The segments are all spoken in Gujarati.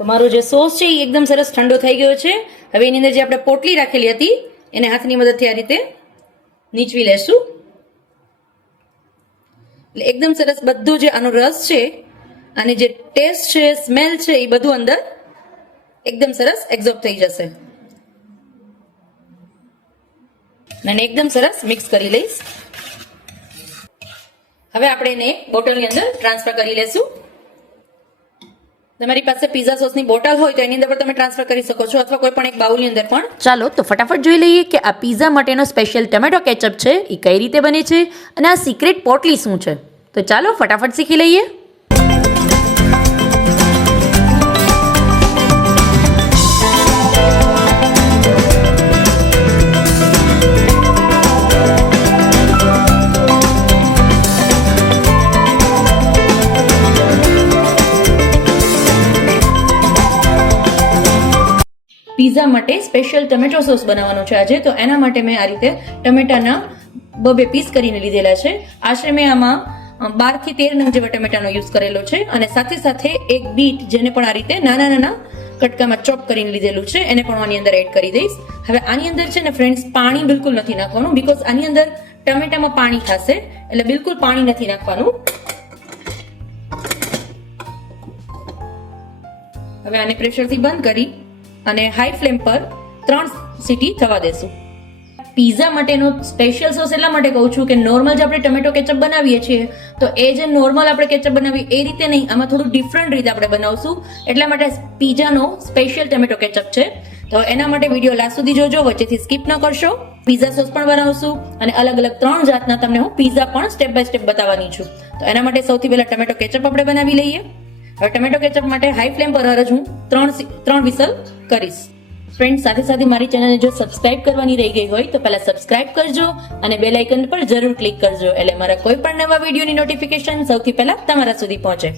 તો મારો જે સોસ છે એ એકદમ સરસ ઠંડો થઈ ગયો છે. હવે એની અંદર જે આપણે પોટલી રાખેલી હતી એને હાથની મદદથી આ રીતે નીચવી લેશું. એટલે એકદમ સરસ બધું જે આનો રસ છે અને જે ટેસ્ટ છે, સ્મેલ છે, એ બધું અંદર એકદમ સરસ એબ્ઝોર્બ થઈ જશે. અને એકદમ સરસ મિક્સ કરી લઈશ. હવે આપણે એને બોટલની અંદર ટ્રાન્સફર કરી લેશું. તમારી પાસે પિઝા સોસની બોટલ હોય તો એની અંદર પણ તમે ટ્રાન્સફર કરી શકો છો, અથવા કોઈ પણ એક બાઉલની અંદર પણ. ચાલો તો ફટાફટ જોઈ લઈએ કે આ પિઝા માટેનો સ્પેશિયલ ટમેટો કેચઅપ છે એ કઈ રીતે બને છે અને આ સિક્રેટ પોટલી શું છે. તો ચાલો ફટાફટ શીખી લઈએ. પિઝા માટે સ્પેશિયલ ટમેટો સોસ બનાવવાનો છે આજે. તો એના માટે મેં આ રીતે ટમેટાના 2 પીસ કરીને લીધેલા છે. આશરે મેં આમાં 12 થી 13 નંગ જેવા ટમેટાનો યુઝ કરેલો છે. અને સાથે સાથે એક બીટ જેને પણ આ રીતે નાના નાના કટકામાં ચોપ કરીને લીધેલું છે એને પણ આની અંદર એડ કરી દઈશ. હવે આની અંદર છે ને ફ્રેન્ડ્સ, પાણી બિલકુલ નથી નાખવાનું, બીકોઝ આની અંદર ટમેટામાં પાણી થશે, એટલે બિલકુલ પાણી નથી નાખવાનું. હવે આને પ્રેશરથી બંધ કરી અને હાઈ ફ્લેમ પર 3 સીટી થવા દેશું. પિઝા માટેનો સ્પેશિયલ સોસ એટલા માટે કહું છું કે નોર્મલ જે આપણે ટમેટો કેચઅપ બનાવીએ છીએ તો એ જે નોર્મલ આપણે કેચઅપ બનાવીએ એ રીતે નહીં, આમાં થોડું ડિફરન્ટ રીતે આપણે બનાવશું. એટલા માટે પિઝાનો સ્પેશિયલ ટમેટો કેચઅપ છે. તો એના માટે વિડીયો લાસ્ટ સુધી જોજો, વચ્ચેથી સ્કીપ ન કરશો. પિઝા સોસ પણ બનાવશું અને અલગ અલગ 3 જાતના તમને હું પિઝા પણ સ્ટેપ બાય સ્ટેપ બતાવવાની છું. તો એના માટે સૌથી પહેલા ટમેટો કેચઅપ આપણે બનાવી લઈએ. હવે ટમેટો કેચઅપ માટે હાઈ ફ્લેમ પર જ હું 3 વિસલ કરીશ. ફ્રેન્ડ, સાથે સાથે મારી ચેનલને જો સબસ્ક્રાઇબ કરવાની રહી ગઈ હોય તો પહેલા સબસ્ક્રાઇબ કરજો અને બેલ આઇકન પર જરૂર ક્લિક કરજો, એટલે મારા કોઈ પણ નવા વિડીયોની નોટિફિકેશન સૌથી પહેલા તમારા સુધી પહોંચે.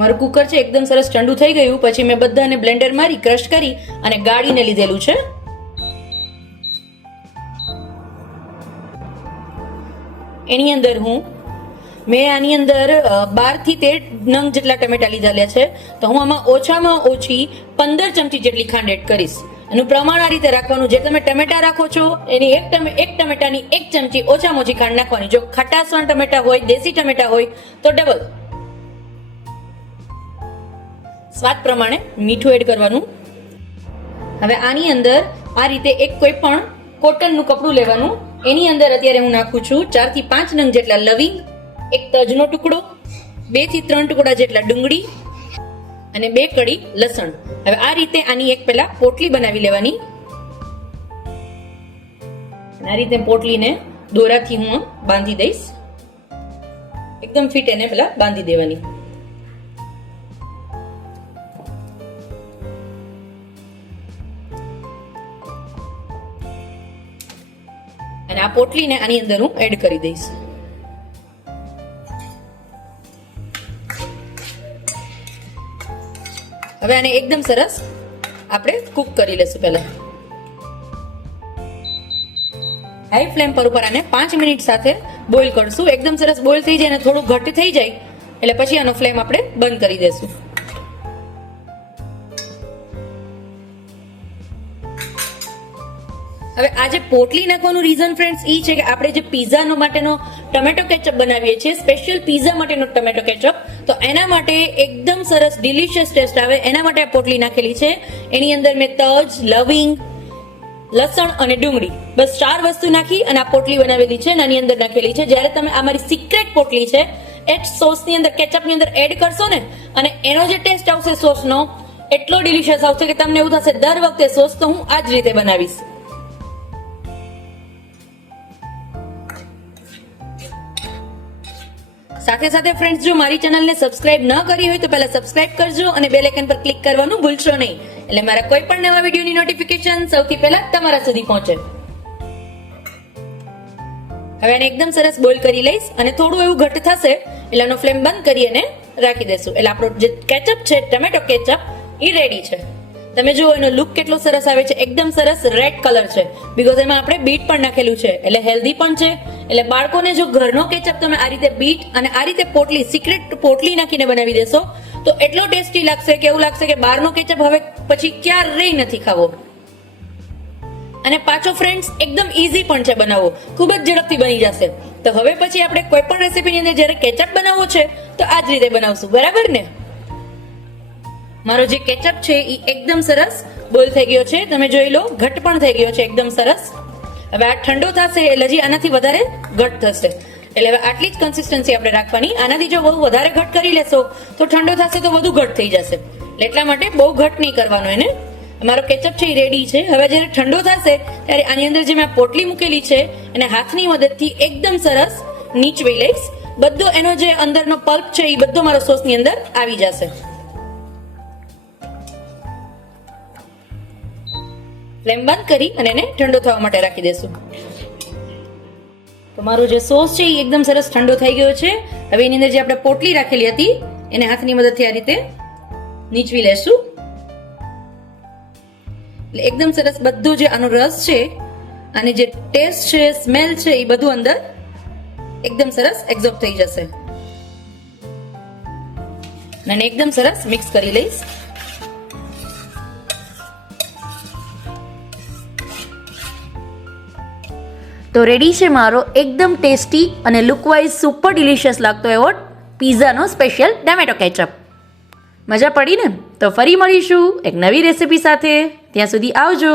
મારું કુકર છે એકદમ સરસ ઠંડુ થઈ ગયું. પછી મેં બધાને બ્લેન્ડર મારી ક્રશ કરી અને ગાળીને લીધેલું છે. એની અંદર મેં આની અંદર 12 થી 13 નંગ જેટલા ટમેટા લીધેલા છે. તો હું આમાં ઓછામાં ઓછી 15 ચમચી જેટલી ખાંડ એડ કરીશ. એનું પ્રમાણ આ રીતે રાખવાનું, જે તમે ટમેટા રાખો છો એની એક ટમેટાની 1 ચમચી ઓછામાં ઓછી ખાંડ નાખવાની. જો ખટાસવાળા ટમેટા હોય, દેશી ટમેટા હોય તો ડબલ. સ્વાદ પ્રમાણે મીઠું એડ કરવાનું. હવે આની અંદર આ રીતે એક કોઈ પણ કોટનનું કપડું લેવાનું. એની અંદર અત્યારે હું નાખું છું 4 થી 5 નંગ જેટલા લવિંગ, એક તજનો ટુકડો, 2 થી 3 ટુકડા જેટલા ડુંગળી અને 2 કળી લસણ. હવે આ રીતે આની એક પહેલા પોટલી બનાવી લેવાની. આ રીતે પોટલીને દોરાથી હું બાંધી દઈશ. એકદમ ફિટ એને પહેલા બાંધી દેવાની. અને આ પોટલીને આની અંદર હું એડ કરી દઈશ. હવે આને એકદમ સરસ આપણે કુક કરી લેશું. પહેલા હાઈ ફ્લેમ પર ઉપર આને 5 મિનિટ સાથે બોઇલ કરશું. એકદમ સરસ બોઇલ થઈ જાય અને થોડું ઘટ થઈ જાય એટલે પછી આનો ફ્લેમ આપણે બંધ કરી દેશું. હવે આ જે પોટલી નાખવાનું રીઝન ફ્રેન્ડ્સ એ છે કે આપણે જે પિઝાનો માટેનો ટમેટો કેચઅપ બનાવીએ છીએ, સ્પેશિયલ પિઝા માટેનો ટમેટો કેચઅપ, તો એના માટે એકદમ સરસ ડિલિશિયસ ટેસ્ટ આવે એના માટે આ પોટલી નાખેલી છે. એની અંદર મેં તજ, લવિંગ, લસણ અને ડુંગળી બસ 4 વસ્તુ નાખી અને આ પોટલી બનાવેલી છે અને આની અંદર નાખેલી છે. જ્યારે તમે આ મારી સિક્રેટ પોટલી છે એ સોસની અંદર, કેચઅપની અંદર એડ કરશો ને, અને એનો જે ટેસ્ટ આવશે સોસનો એટલો ડિલિશિયસ આવશે કે તમને એવું થશે દર વખતે સોસ તો હું આ જ રીતે બનાવીશ. સાથે સાથે ફ્રેન્ડ્સ, જો મારી ચેનલને સબસ્ક્રાઇબ ન કરી હોય તો પહેલા સબસ્ક્રાઇબ કરજો અને બેલ આઇકન પર ક્લિક કરવાનું ભૂલશો નહીં, એટલે મારા કોઈ પણ નવા વિડીયોની નોટિફિકેશન સૌથી પહેલા તમારા સુધી પહોંચે. હવે આને એકદમ સરસ બોઇલ કરી લઈશ અને થોડું એવું ઘટ થશે એટલે આનો ફ્લેમ બંધ કરી અને રાખી દેશું. એટલે આપણો જે કેચઅપ છે, ટમેટો કેચઅપ, એ રેડી છે. તમે જુઓ એનો લુક કેટલો સરસ આવે છે, એકદમ સરસ રેડ કલર છે, બીકોઝ એમાં આપણે બીટ પણ નાખેલું છે, એટલે હેલ્ધી પણ છે. એટલે બાળકોને જો ઘરનો કેચઅપ તમે આ રીતે બીટ અને આ રીતે પોટલી, સિક્રેટ પોટલી નાખીને બનાવી દેશો તો એટલો ટેસ્ટી લાગશે કે એવું લાગશે કે બહારનો કેચઅપ હવે પછી ક્યારેય નથી ખાવો. અને પાછો ફ્રેન્ડ્સ એકદમ ઈઝી પણ છે બનાવવો, ખૂબ જ ઝડપથી બની જશે. તો હવે પછી આપણે કોઈ પણ રેસીપીની અંદર જ્યારે કેચઅપ બનાવવો છે તો આ જ રીતે બનાવશું, બરાબર ને? મારો જે કેચઅપ છે એ એકદમ સરસ બોઇલ થઈ ગયો છે, તમે જોઈ લો, ઘટ પણ થઈ ગયો છે એકદમ સરસ. હવે આ ઠંડો થશે એટલે હજી આનાથી વધારે ઘટ થશે, એટલે હવે આટલી જ કન્સિસ્ટન્સી આપણે રાખવાની. આનાથી જો બહુ વધારે ઘટ કરી લેશો તો ઠંડો થશે તો વધુ ઘટ થઈ જશે, એટલે એટલા માટે બહુ ઘટ નહીં કરવાનો એને. મારો કેચઅપ છે એ રેડી છે. હવે જ્યારે ઠંડો થશે ત્યારે આની અંદર જે મેં પોટલી મૂકેલી છે એને હાથની મદદથી એકદમ સરસ નીચવી લઈશ. બધો એનો જે અંદરનો પલ્પ છે એ બધો મારો સોસની અંદર આવી જશે. ફ્લેમ બંધ કરી અને એને ઠંડો થવા માટે રાખી દેશું. તો મારો જે સોસ છે એ એકદમ સરસ ઠંડો થઈ ગયો છે. હવે એની અંદર જે આપણે પોટલી રાખેલી હતી એને હાથની મદદથી આ રીતે નીચવી લેશું. એટલે એકદમ સરસ બધું જે આનો રસ છે અને જે ટેસ્ટ છે, સ્મેલ છે, એ બધું અંદર એકદમ સરસ એબ્ઝોર્બ થઈ જશે. અને એકદમ સરસ મિક્સ કરી લઈશ. તો રેડી છે મારો એકદમ ટેસ્ટી અને લુકવાઇઝ સુપર ડિલિશિયસ લાગતો એવો પિઝાનો સ્પેશિયલ ટમેટો કેચઅપ. મજા પડી ને? તો ફરી મળીશું એક નવી રેસિપી સાથે. ત્યાં સુધી આવજો.